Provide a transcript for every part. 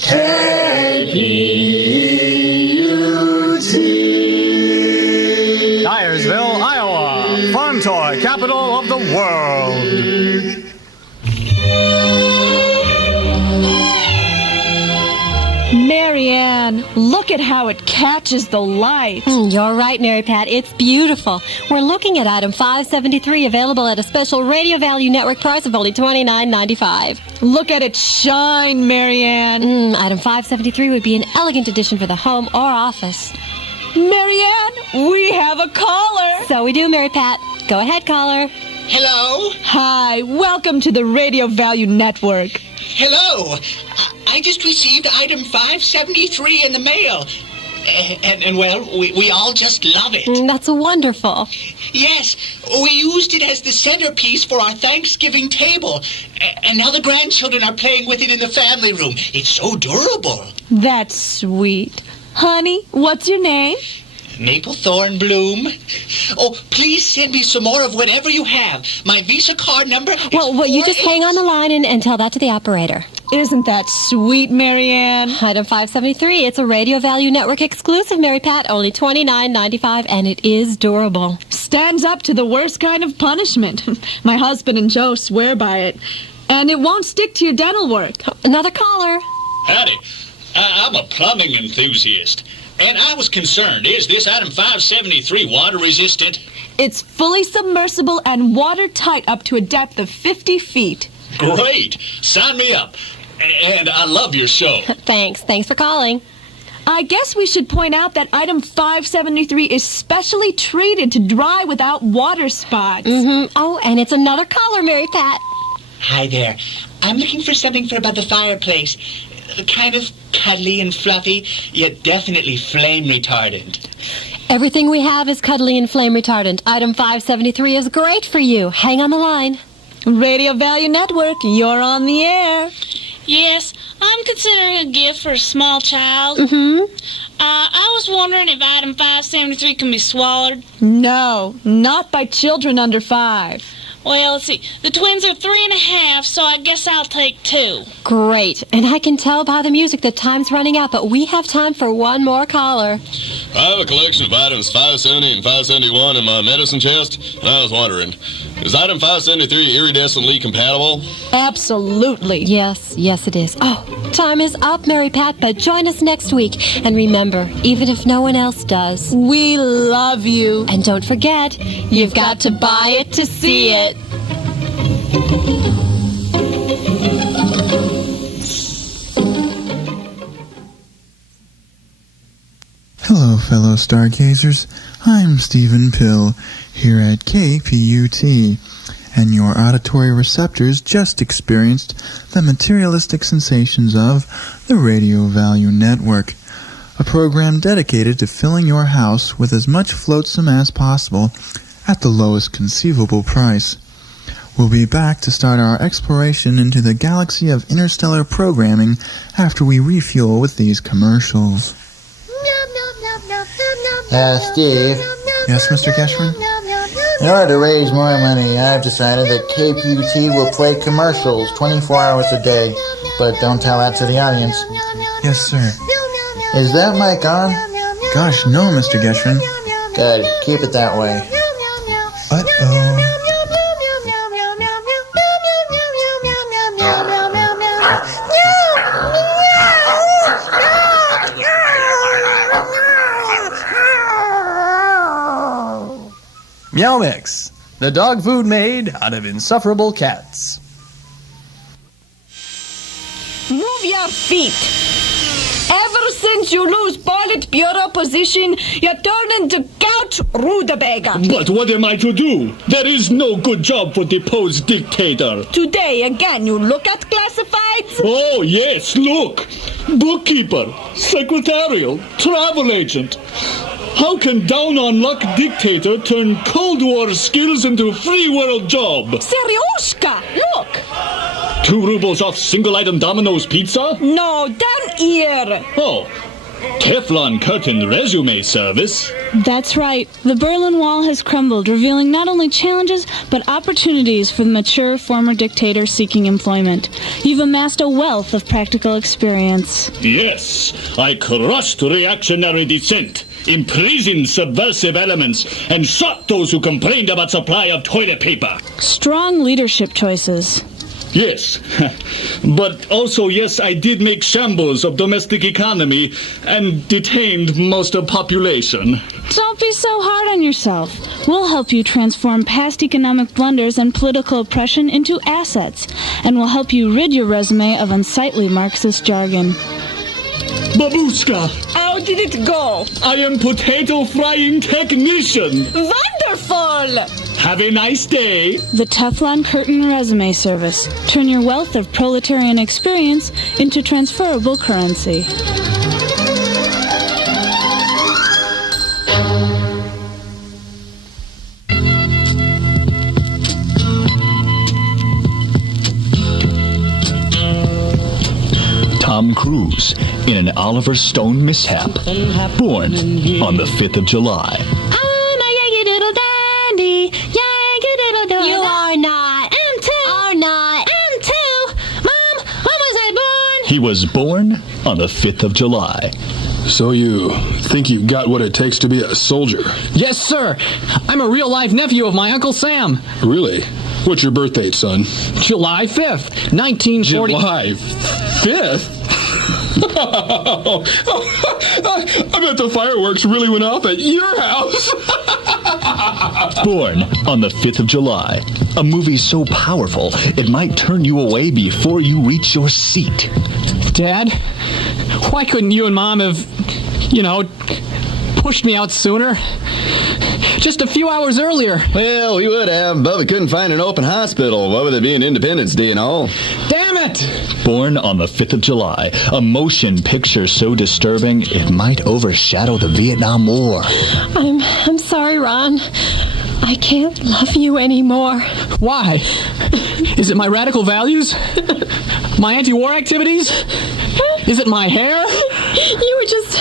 KPUT. Dyersville, Iowa, fun toy capital of the world. Marianne, look at how it catches the light. You're right, Mary Pat. It's beautiful. We're looking at item 573, available at a special Radio Value Network price of only $29.95. Look at it shine, Marianne. Item 573 would be an elegant addition for the home or office. Marianne, we have a caller. So we do, Mary Pat. Go ahead, caller. Hello? Hi, welcome to the Radio Value Network. Hello. I just received item 573 in the mail. And well, we all just love it. That's wonderful. Yes, we used it as the centerpiece for our Thanksgiving table. And now the grandchildren are playing with it in the family room. It's so durable. That's sweet. Honey, what's your name? Maple Thorn Bloom. Oh, please send me some more of whatever you have. My Visa card number is Well, you just hang on the line and tell that to the operator. Isn't that sweet, Marianne? Item 573, it's a Radio Value Network exclusive, Mary Pat, only $29.95, and it is durable. Stands up to the worst kind of punishment. My husband and Joe swear by it. And it won't stick to your dental work. Another caller. Howdy. I'm a plumbing enthusiast, and I was concerned. Is this item 573 water resistant? It's fully submersible and watertight up to a depth of 50 feet. Great. Sign me up. And I love your show. Thanks for calling. I guess we should point out that item 573 is specially treated to dry without water spots. Oh, and it's another caller, Mary Pat. Hi there. I'm looking for something for above the fireplace. Kind of cuddly and fluffy, yet definitely flame retardant. Everything we have is cuddly and flame retardant. Item 573 is great for you. Hang on the line. Radio Value Network, you're on the air. Yes, I'm considering a gift for a small child. I was wondering if item 573 can be swallowed. No, not by children under 5. Well, let's see. The twins are 3.5, so I guess I'll take 2. Great. And I can tell by the music that time's running out, but we have time for one more caller. I have a collection of items 570 and 571 in my medicine chest, and I was wondering, is item 573 iridescently compatible? Absolutely. Yes, it is. Oh, time is up, Mary Pat, but join us next week. And remember, even if no one else does, We love you. and don't forget, you've got to buy it to see it. Hello, fellow stargazers. I'm Stephen Pill, here at KPUT, and your auditory receptors just experienced the materialistic sensations of the Radio Value Network, a program dedicated to filling your house with as much flotsam as possible at the lowest conceivable price. We'll be back to start our exploration into the galaxy of interstellar programming after we refuel with these commercials. Steve. Yes, Mr. Cashman? In order to raise more money, I've decided that KPUT will play commercials 24 hours a day. But don't tell that to the audience. Yes, sir. Is that mic on? Gosh, no, Mr. Geschrin. Good. Keep it that way. Uh-oh. Meow Mix, the dog food made out of insufferable cats. Move your feet. Ever since you lose Politburo position, you turn into couch rutabaga. But what am I to do? There is no good job for deposed dictator. Today, again, you look at classifieds? Oh, yes, look. Bookkeeper, secretarial, travel agent. How can down-on-luck dictator turn Cold War skills into free world job? Seriushka, look. 2 rubles off single-item Domino's pizza? No, down here. Oh, Teflon curtain resume service? That's right. The Berlin Wall has crumbled, revealing not only challenges, but opportunities for the mature former dictator seeking employment. You've amassed a wealth of practical experience. Yes, I crushed reactionary dissent, imprisoned subversive elements, and shot those who complained about supply of toilet paper. Strong leadership choices. Yes, but also, yes, I did make shambles of domestic economy and detained most of population. Don't be so hard on yourself. We'll help you transform past economic blunders and political oppression into assets, and we'll help you rid your resume of unsightly Marxist jargon. Babushka, How did it go? I am potato frying technician. Wonderful! Have a nice day. The Teflon Curtain Resume Service. Turn your wealth of proletarian experience into transferable currency. Tom Cruise in an Oliver Stone mishap. Born on the 5th of July. I'm a Yankee Doodle Dandy. Yankee Doodle Doodle. You are not. I'm two. Are not. I'm two. Mom, when was I born? He was born on the 5th of July. So you think you got what it takes to be a soldier? Yes, sir. I'm a real-life nephew of my Uncle Sam. Really? What's your birth date, son? July 5th, 1940... July 5th? I bet the fireworks really went off at your house. Born on the 5th of July. A movie so powerful, it might turn you away before you reach your seat. Dad, why couldn't you and Mom have, pushed me out sooner? Just a few hours earlier. Well, we would have, but we couldn't find an open hospital. What with it being Independence Day and all? Damn it! Born on the 5th of July. A motion picture so disturbing, it might overshadow the Vietnam War. I'm sorry, Ron. I can't love you anymore. Why? Is it my radical values? My anti-war activities? Is it my hair? You were just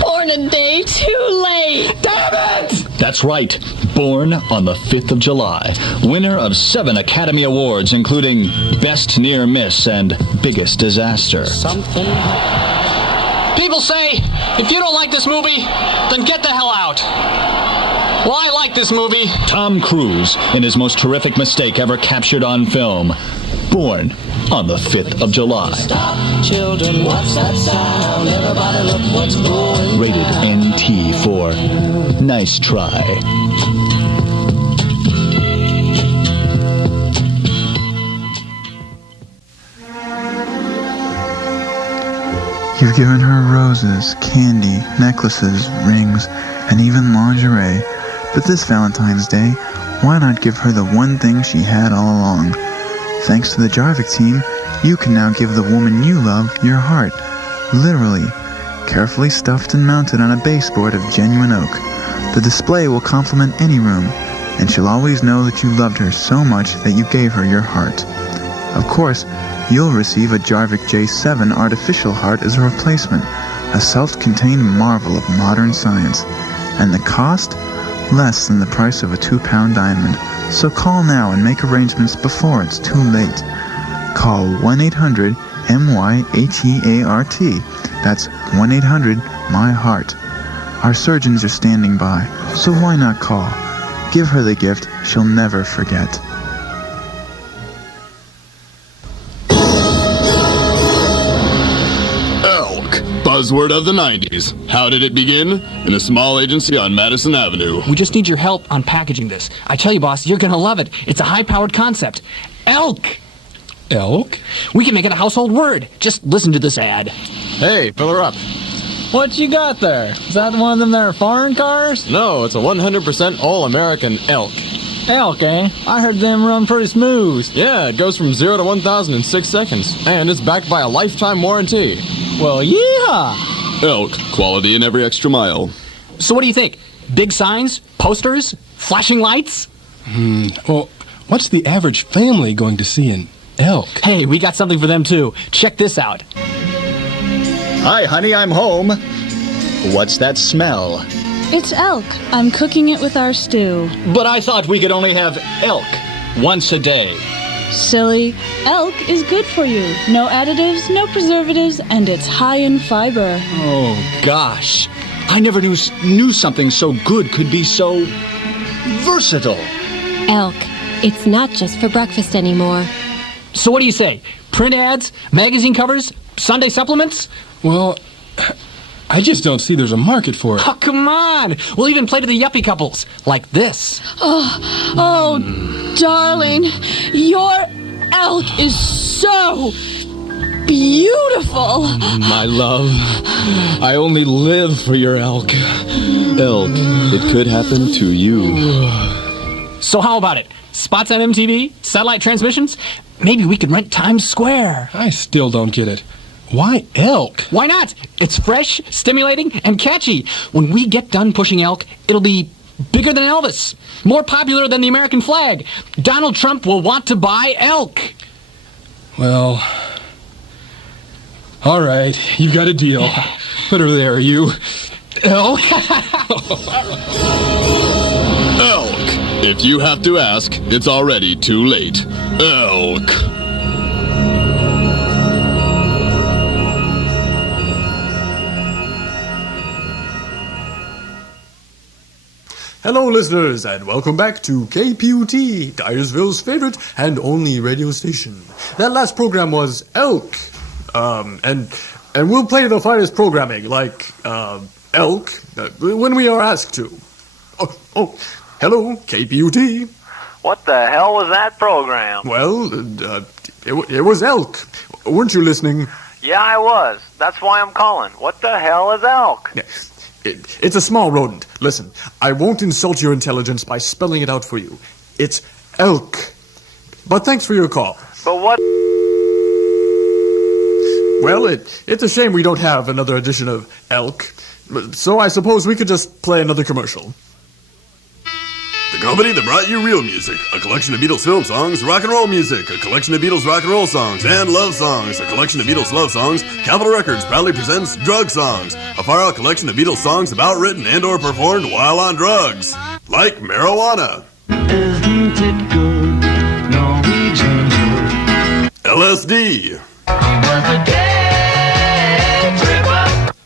born a day too late. Damn it! That's right. Born on the 5th of July. Winner of 7 Academy Awards, including Best Near Miss and Biggest Disaster. People say, if you don't like this movie, then get the hell out. Well, I like this movie. Tom Cruise in his most terrific mistake ever captured on film. Born on the 5th of July. Stop, children, what's that sound? Everybody look what's going Rated NT for Nice Try. You've given her roses, candy, necklaces, rings, and even lingerie. But this Valentine's Day, why not give her the one thing she had all along? Thanks to the Jarvik team, you can now give the woman you love your heart. Literally. Carefully stuffed and mounted on a baseboard of genuine oak. The display will complement any room, and she'll always know that you loved her so much that you gave her your heart. Of course, you'll receive a Jarvik J7 artificial heart as a replacement, a self-contained marvel of modern science. And the cost? Less than the price of a 2-pound diamond. So call now and make arrangements before it's too late. Call 1-800-MYHEART. That's 1-800-MY-HEART. Our surgeons are standing by, so why not call? Give her the gift she'll never forget. Buzzword of the 90s. How did it begin? In a small agency on Madison Avenue. We just need your help on packaging this. I tell you, boss, you're gonna love it. It's a high-powered concept. Elk! Elk? We can make it a household word. Just listen to this ad. Hey, fill her up. What you got there? Is that one of them there foreign cars? No, it's a 100% all-American elk. Elk, eh? I heard them run pretty smooth. Yeah, it goes from 0 to 1,000 in 6 seconds. And it's backed by a lifetime warranty. Well, yeah. Elk, quality in every extra mile. So what do you think? Big signs? Posters? Flashing lights? Well, what's the average family going to see an elk? Hey, we got something for them too. Check this out. Hi, honey, I'm home. What's that smell? It's elk. I'm cooking it with our stew. But I thought we could only have elk once a day. Silly. Elk is good for you. No additives, no preservatives, and it's high in fiber. Oh, gosh. I never knew something so good could be so versatile. Elk. It's not just for breakfast anymore. So what do you say? Print ads? Magazine covers? Sunday supplements? Well, I just don't see there's a market for it. Oh, come on. We'll even play to the yuppie couples. Like this. Oh, darling, your elk is so beautiful. My love, I only live for your elk. Elk, it could happen to you. So how about it? Spots on MTV? Satellite transmissions? Maybe we could rent Times Square. I still don't get it. Why elk? Why not? It's fresh, stimulating, and catchy. When we get done pushing elk, it'll be bigger than Elvis, more popular than the American flag. Donald Trump will want to buy elk. Well, all right, you've got a deal. Put her there, you. Oh. Elk. If you have to ask, it's already too late. Elk. Hello, listeners, and welcome back to kput, Dyersville's favorite and only radio station. That last program was Elk, and we'll play the finest programming, like, Elk, when we are asked to. Oh, hello, kput. What the hell was that program? Well, it was Elk. Weren't you listening? Yeah, I was. That's why I'm calling. What the hell is elk? It's a small rodent. Listen, I won't insult your intelligence by spelling it out for you. It's elk. But thanks for your call. But what? Well, it's a shame we don't have another edition of Elk. So I suppose we could just play another commercial. The company that brought you real music, a collection of Beatles film songs, rock and roll music, a collection of Beatles rock and roll songs, and love songs, a collection of Beatles love songs. Capitol Records proudly presents Drug Songs, a far-out collection of Beatles songs about written and or performed while on drugs, like marijuana. Isn't it good, Norwegian wood? LSD.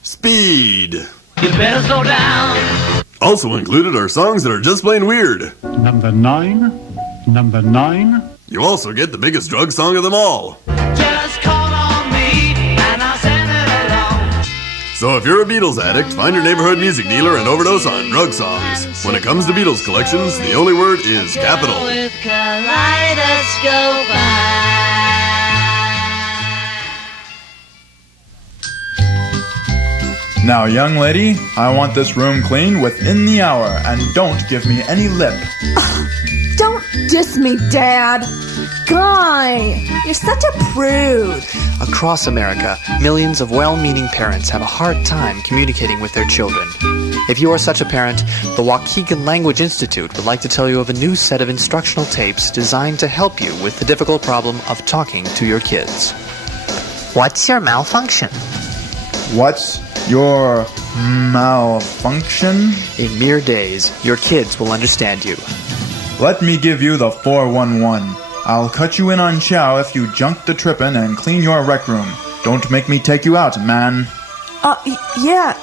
Speed. You better slow down. Also included are songs that are just plain weird. Number 9. You also get the biggest drug song of them all. Just call on me and I'll send it along. So if you're a Beatles addict, find your neighborhood music dealer and overdose on drug songs. When it comes to Beatles collections, the only word is capital. With kaleidoscope Now, young lady, I want this room cleaned within the hour, and don't give me any lip. Don't diss me, Dad. Guy, you're such a prude. Across America, millions of well-meaning parents have a hard time communicating with their children. If you are such a parent, the Waukegan Language Institute would like to tell you of a new set of instructional tapes designed to help you with the difficult problem of talking to your kids. What's your malfunction? What's your malfunction? In mere days, your kids will understand you. Let me give you the 411. I'll cut you in on chow if you junk the trippin' and clean your rec room. Don't make me take you out, man. Yeah,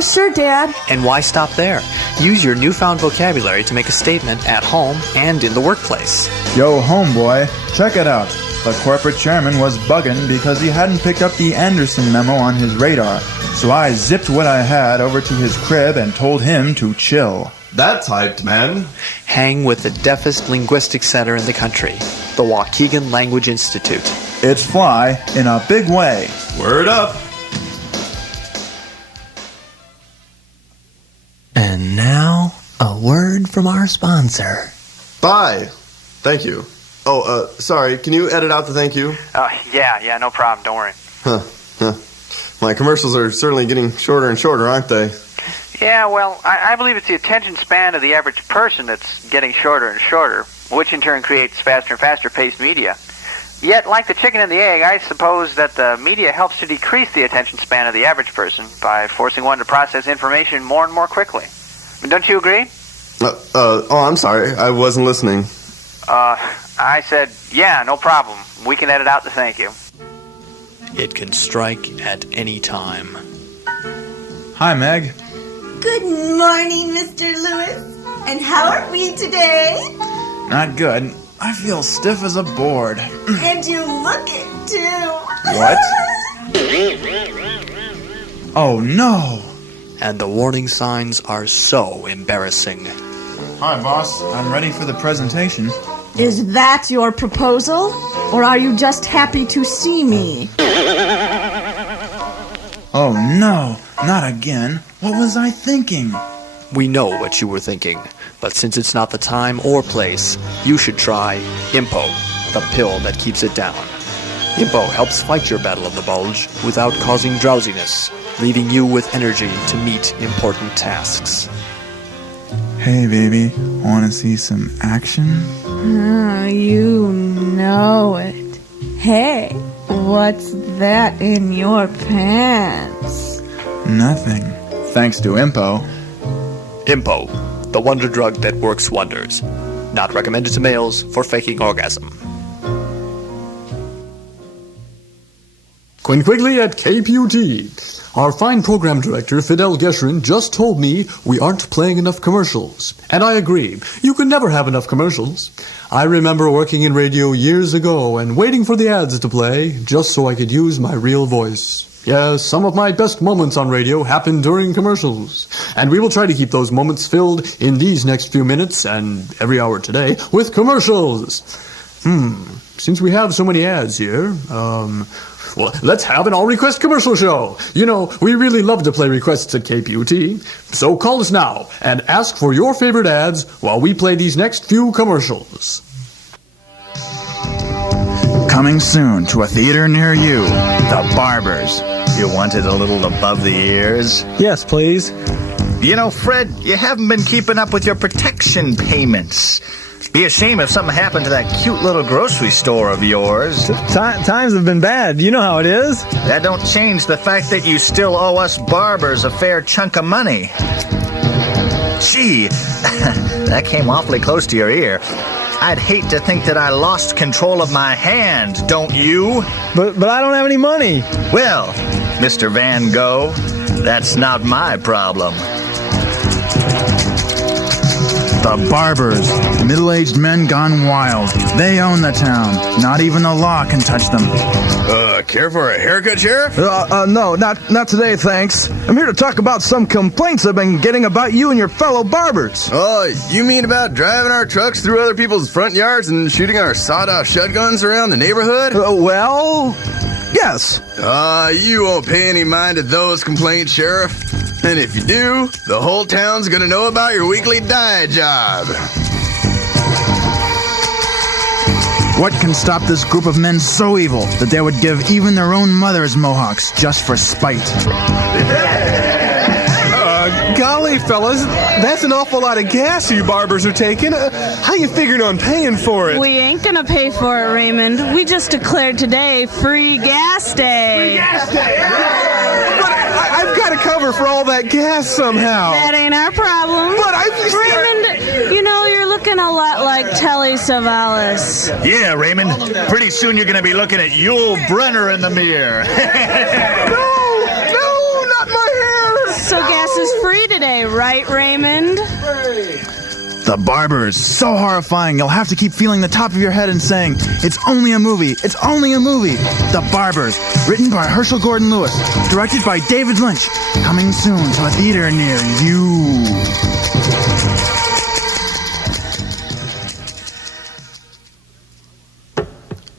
sure, Dad. And why stop there? Use your newfound vocabulary to make a statement at home and in the workplace. Yo, homeboy, check it out. The corporate chairman was bugging because he hadn't picked up the Anderson memo on his radar. So I zipped what I had over to his crib and told him to chill. That's hyped, man. Hang with the deafest linguistic center in the country, the Waukegan Language Institute. It's fly in a big way. Word up. And now, a word from our sponsor. Bye. Thank you. Oh, sorry, can you edit out the thank you? Yeah, no problem, don't worry. Huh. My commercials are certainly getting shorter and shorter, aren't they? Yeah, well, I believe it's the attention span of the average person that's getting shorter and shorter, which in turn creates faster and faster paced media. Yet, like the chicken and the egg, I suppose that the media helps to decrease the attention span of the average person by forcing one to process information more and more quickly. Don't you agree? I'm sorry. I wasn't listening. I said, yeah, no problem. We can edit out the thank you. It can strike at any time. Hi, Meg. Good morning, Mr. Lewis. And how are we today? Not good. I feel stiff as a board. And you look it, too. What? Oh, no. And the warning signs are so embarrassing. Hi, boss. I'm ready for the presentation. Is that your proposal? Or are you just happy to see me? Oh, no. Not again. What was I thinking? We know what you were thinking, but since it's not the time or place, you should try Impo, the pill that keeps it down. Impo helps fight your battle of the bulge without causing drowsiness, leaving you with energy to meet important tasks. Hey, baby. Want to see some action? You know it. Hey, what's that in your pants? Nothing. Thanks to Impo. Impo, the wonder drug that works wonders. Not recommended to males for faking orgasm. Quinn Quigley at KPUT. Our fine program director, Fidel Geshrin, just told me we aren't playing enough commercials. And I agree. You can never have enough commercials. I remember working in radio years ago and waiting for the ads to play just so I could use my real voice. Yes, some of my best moments on radio happen during commercials. And we will try to keep those moments filled in these next few minutes and every hour today with commercials. Since we have so many ads here, well, let's have an all-request commercial show. You know, we really love to play requests at KPUT. So call us now and ask for your favorite ads while we play these next few commercials. Coming soon to a theater near you, The Barbers. You want it a little above the ears? Yes, please. You know, Fred, you haven't been keeping up with your protection payments. Be a shame if something happened to that cute little grocery store of yours. Times have been bad. You know how it is. That don't change the fact that you still owe us barbers a fair chunk of money. Gee, that came awfully close to your ear. I'd hate to think that I lost control of my hand, don't you? But I don't have any money. Well, Mr. Van Gogh, that's not my problem. The Barbers. Middle-aged men gone wild. They own the town. Not even the law can touch them. Care for a haircut, Sheriff? No, not today, thanks. I'm here to talk about some complaints I've been getting about you and your fellow barbers. Oh, you mean about driving our trucks through other people's front yards and shooting our sawed-off shotguns around the neighborhood? Well, yes. You won't pay any mind to those complaints, Sheriff. And if you do, the whole town's gonna know about your weekly dye job. What can stop this group of men so evil that they would give even their own mothers mohawks just for spite? Golly, fellas, that's an awful lot of gas you barbers are taking. How you figuring on paying for it? We ain't gonna pay for it, Raymond. We just declared today free gas day. Free gas day! But I've got to cover for all that gas somehow. That ain't our problem. But Raymond, you know, you're looking a lot like Telly Savalas. Yeah, Raymond. Pretty soon you're going to be looking at Yul Brenner in the mirror. No, not my hair. So gas is free today, right, Raymond? The Barbers. So horrifying, you'll have to keep feeling the top of your head and saying, "It's only a movie. It's only a movie." The Barbers. Written by Herschel Gordon Lewis. Directed by David Lynch. Coming soon to a theater near you.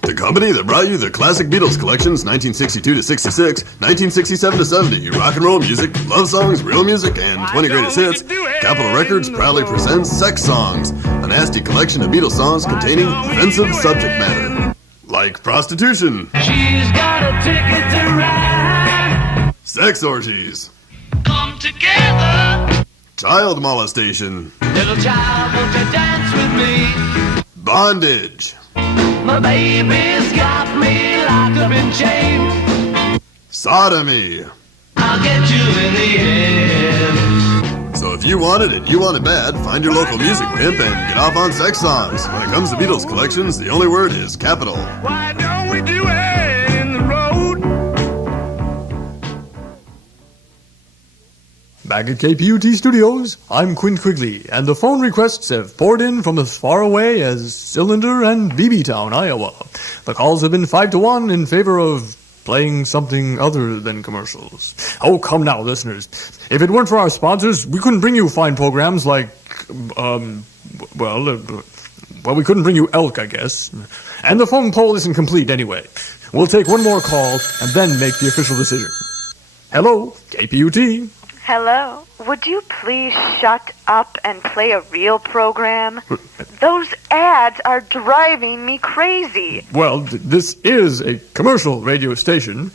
The company that brought you the classic Beatles collections 1962 to 66, 1967 to 70, rock and roll music, love songs, real music, and 20 greatest hits, Capitol Records proudly presents Sex Songs, a nasty collection of Beatles songs containing offensive subject matter. Like prostitution. She's got a ticket to ride. Sex orgies. Come together. Child molestation. Little child, won't you dance with me? Bondage. My baby's got me locked up in chains. Sodomy. I'll get you in the end. So if you want it and you want it bad, find your local music pimp and get off on sex songs. When it comes to Beatles collections, the only word is capital. Why don't we do it in the road? Back at KPUT Studios, I'm Quint Quigley, and the phone requests have poured in from as far away as Cylinder and BB-Town, Iowa. The calls have been 5-1 in favor of playing something other than commercials. Oh, come now, listeners. If it weren't for our sponsors, we couldn't bring you fine programs like, we couldn't bring you Elk, I guess. And the phone poll isn't complete anyway. We'll take one more call and then make the official decision. Hello, KPUT. Hello. Would you please shut up and play a real program? Those ads are driving me crazy. Well, this is a commercial radio station,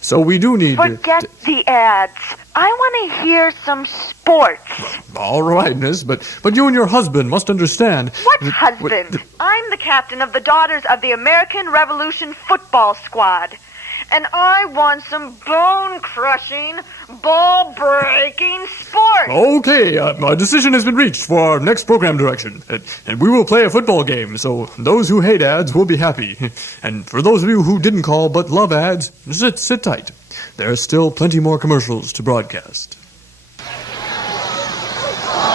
so we do need Forget the ads. I want to hear some sports. All right, miss, but you and your husband must understand. What husband? I'm the captain of the Daughters of the American Revolution football squad. And I want some bone-crushing, ball-breaking sports. Okay, a decision has been reached for our next program direction. And we will play a football game, so those who hate ads will be happy. And for those of you who didn't call but love ads, sit tight. There's still plenty more commercials to broadcast.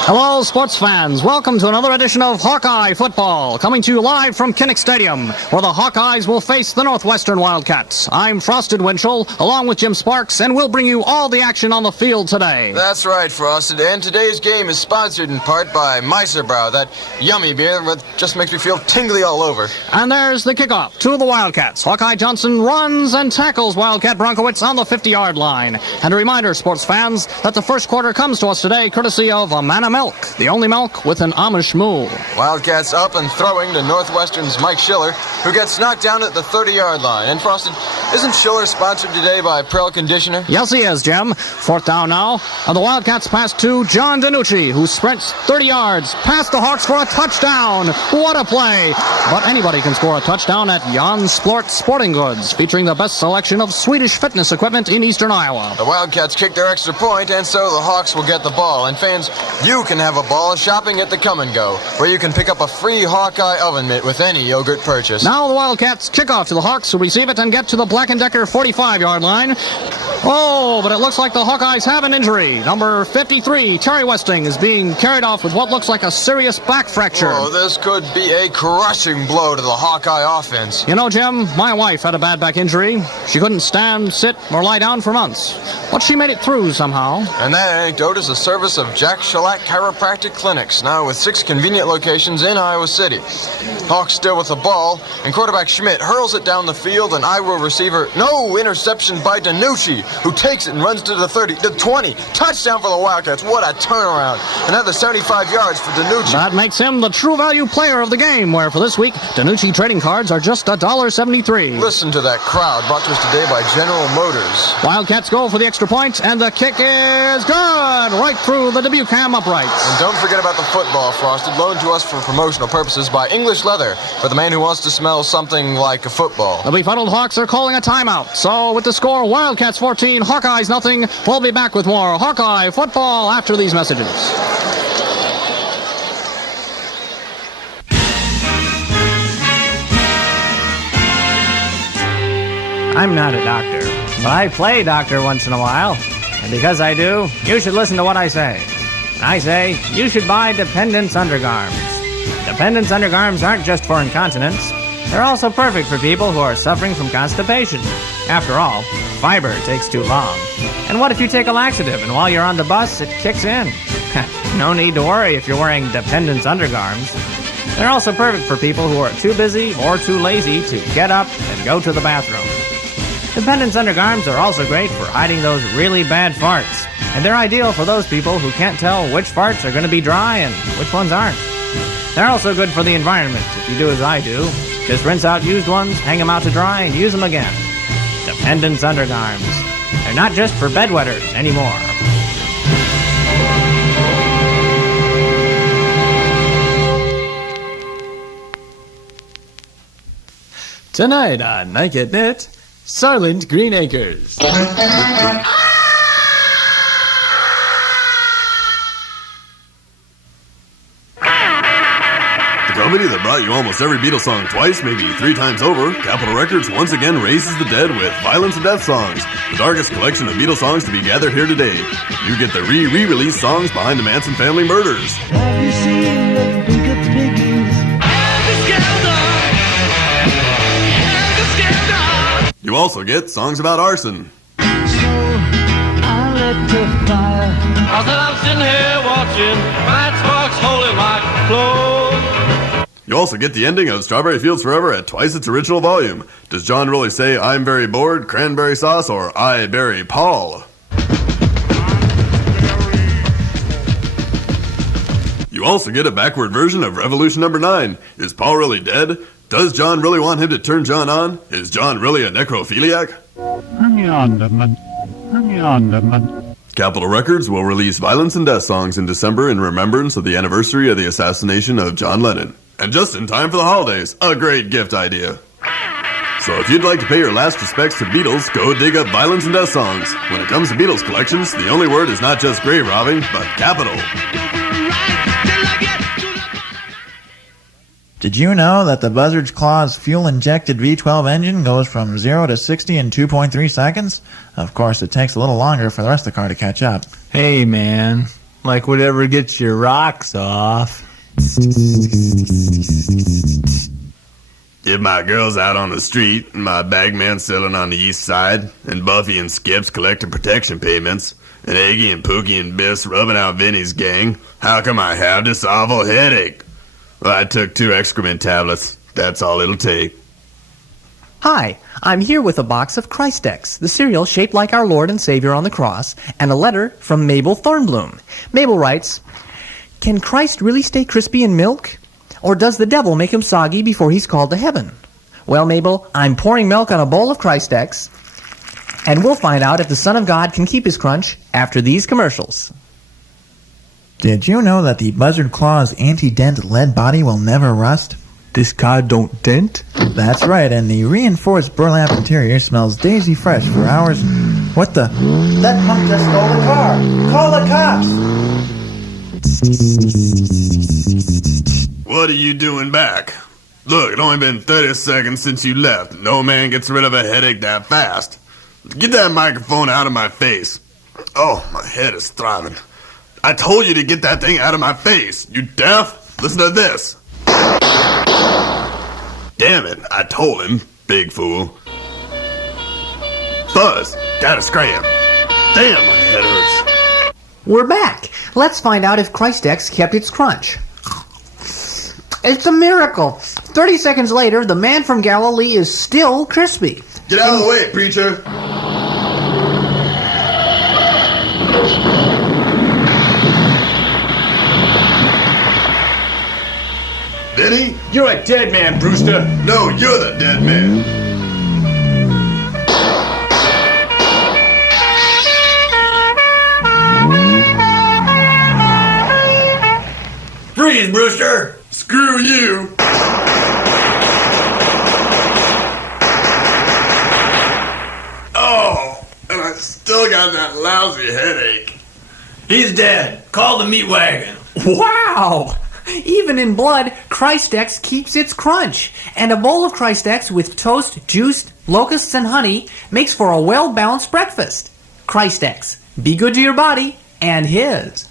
Hello, sports fans. Welcome to another edition of Hawkeye Football, coming to you live from Kinnick Stadium, where the Hawkeyes will face the Northwestern Wildcats. I'm Frosted Winchell, along with Jim Sparks, and we'll bring you all the action on the field today. That's right, Frosted, and today's game is sponsored in part by Meiserbrow, that yummy beer that just makes me feel tingly all over. And there's the kickoff to the Wildcats. Hawkeye Johnson runs and tackles Wildcat Bronkowitz on the 50-yard line. And a reminder, sports fans, that the first quarter comes to us today courtesy of Amana Milk, the only milk with an Amish moo. Wildcats up and throwing to Northwestern's Mike Schiller, who gets knocked down at the 30-yard line. And Frosted, isn't Schiller sponsored today by Prel Conditioner? Yes, he is, Jim. Fourth down now. And the Wildcats pass to John DiNucci, who sprints 30 yards past the Hawks for a touchdown. What a play. But anybody can score a touchdown at Jan Splort Sporting Goods, featuring the best selection of Swedish fitness equipment in eastern Iowa. The Wildcats kick their extra point, and so the Hawks will get the ball. And fans, you can have a ball shopping at the Come and Go, where you can pick up a free Hawkeye oven mitt with any yogurt purchase. Now the Wildcats kick off to the Hawks, who receive it and get to the Black & Decker 45-yard line. Oh, but it looks like the Hawkeyes have an injury. Number 53, Terry Westing, is being carried off with what looks like a serious back fracture. Oh, this could be a crushing blow to the Hawkeye offense. You know, Jim, my wife had a bad back injury. She couldn't stand, sit, or lie down for months. But she made it through somehow. And that anecdote is a service of Jack Shellac Chiropractic Clinics, now with 6 convenient locations in Iowa City. Hawks still with the ball, and quarterback Schmidt hurls it down the field, and Iowa receiver, no interception by DiNucci, who takes it and runs to the 30, the 20. Touchdown for the Wildcats. What a turnaround. Another 75 yards for DiNucci. That makes him the true value player of the game, where for this week, DiNucci trading cards are just $1.73. Listen to that crowd, brought to us today by General Motors. Wildcats go for the extra point, and the kick is good, right through the Dubuque-Ham uprights. And don't forget about the football, Frosted, loaned to us for promotional purposes by English Leather, for the man who wants to smell something like a football. The befuddled Hawks are calling a timeout. So with the score, Wildcats 14, Hawkeyes nothing. We'll be back with more Hawkeye football after these messages. I'm not a doctor, but I play doctor once in a while. And because I do, you should listen to what I say. I say, you should buy Dependence Undergarms. Dependence Undergarms aren't just for incontinence. They're also perfect for people who are suffering from constipation. After all, fiber takes too long. And what if you take a laxative and while you're on the bus, it kicks in? No need to worry if you're wearing Dependence Undergarms. They're also perfect for people who are too busy or too lazy to get up and go to the bathroom. Dependence Undergarms are also great for hiding those really bad farts. And they're ideal for those people who can't tell which farts are going to be dry and which ones aren't. They're also good for the environment if you do as I do. Just rinse out used ones, hang them out to dry, and use them again. Dependence Undergarms. They're not just for bedwetters anymore. Tonight on Nike at Net, Silent Green Acres. The company that brought you almost every Beatles song twice, maybe 3 times over, Capitol Records once again raises the dead with Violence and Death Songs, the darkest collection of Beatles songs to be gathered here today. You get the re-release songs behind the Manson family murders. Have you seen the bigger piggies? You also get songs about arson. So I let the fire. I said I'm sitting here watching matchbox holding my clothes. You also get the ending of Strawberry Fields Forever at twice its original volume. Does John really say, I'm very bored, cranberry sauce, or I bury Paul? You also get a backward version of Revolution number 9. Is Paul really dead? Does John really want him to turn John on? Is John really a necrophiliac? Capitol Records will release Violence and Death Songs in December in remembrance of the anniversary of the assassination of John Lennon. And just in time for the holidays, a great gift idea. So if you'd like to pay your last respects to Beatles, go dig up Violence and Death Songs. When it comes to Beatles collections, the only word is not just grave robbing, but capital. Did you know that the Buzzard's Claw's fuel-injected V12 engine goes from 0 to 60 in 2.3 seconds? Of course, it takes a little longer for the rest of the car to catch up. Hey, man. Like whatever gets your rocks off. If my girl's out on the street, and my bagman's selling on the east side, and Buffy and Skip's collecting protection payments, and Eggy and Pookie and Biss rubbing out Vinny's gang, how come I have this awful headache? Well, I took 2 excrement tablets. That's all it'll take. Hi, I'm here with a box of Christex, the cereal shaped like our Lord and Savior on the cross, and a letter from Mabel Thornbloom. Mabel writes, Can Christ really stay crispy in milk? Or does the devil make him soggy before he's called to heaven? Well, Mabel, I'm pouring milk on a bowl of Christex, and we'll find out if the Son of God can keep his crunch after these commercials. Did you know that the Buzzard Claw's anti-dent lead body will never rust? This car don't dent? That's right, and the reinforced burlap interior smells daisy fresh for hours. What the? That punk just stole the car! Call the cops! What are you doing back? Look, it only been 30 seconds since you left. No man gets rid of a headache that fast. Get that microphone out of my face. Oh, my head is throbbing. I told you to get that thing out of my face. You deaf? Listen to this. Damn it, I told him, big fool. Buzz, gotta scram. Damn, my head hurts. We're back. Let's find out if Christex kept its crunch. It's a miracle. 30 seconds later, the man from Galilee is still crispy. Get out of the way, preacher. Vinny? You're a dead man, Brewster. No, you're the dead man. Freeze, Brewster. Screw you. Oh, and I still got that lousy headache. He's dead. Call the meat wagon. Wow! Even in blood, Christex keeps its crunch. And a bowl of Christex with toast, juice, locusts, and honey makes for a well-balanced breakfast. Christex. Be good to your body and his.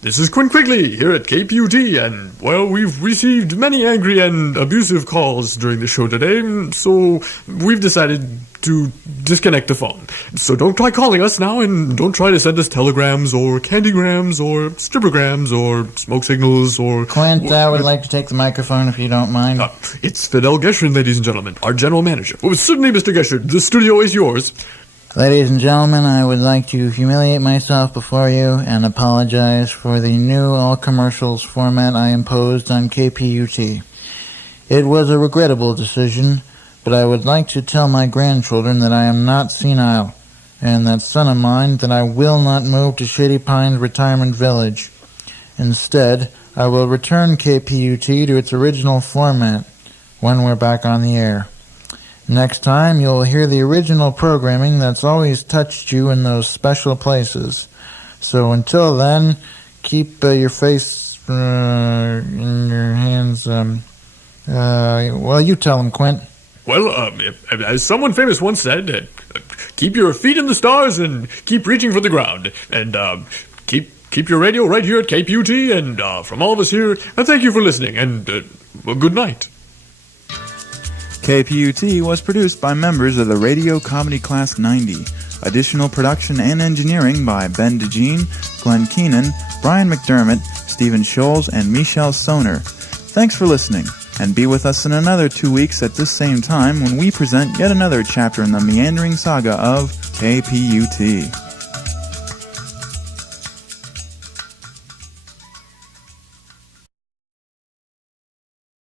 This is Quinn Quigley here at KPUT, and, well, we've received many angry and abusive calls during the show today, so we've decided to disconnect the phone. So don't try calling us now, and don't try to send us telegrams or candygrams or strippergrams or smoke signals or... Clint, I would like to take the microphone if you don't mind. It's Fidel Geschrin, ladies and gentlemen, our general manager. Well, certainly, Mr. Geschrin, the studio is yours. Ladies and gentlemen, I would like to humiliate myself before you and apologize for the new all-commercials format I imposed on KPUT. It was a regrettable decision, but I would like to tell my grandchildren that I am not senile, and that son of mine that I will not move to Shady Pines Retirement Village. Instead, I will return KPUT to its original format when we're back on the air. Next time, you'll hear the original programming that's always touched you in those special places. So until then, keep your face in your hands. Well, you tell them, Quint. Well, as someone famous once said, keep your feet in the stars and keep reaching for the ground. And keep your radio right here at KPUT. And from all of us here, thank you for listening. And well, good night. KPUT was produced by members of the Radio Comedy Class 90. Additional production and engineering by Ben DeJean, Glenn Keenan, Brian McDermott, Stephen Scholes, and Michelle Soner. Thanks for listening, and be with us in another 2 weeks at this same time when we present yet another chapter in the meandering saga of KPUT.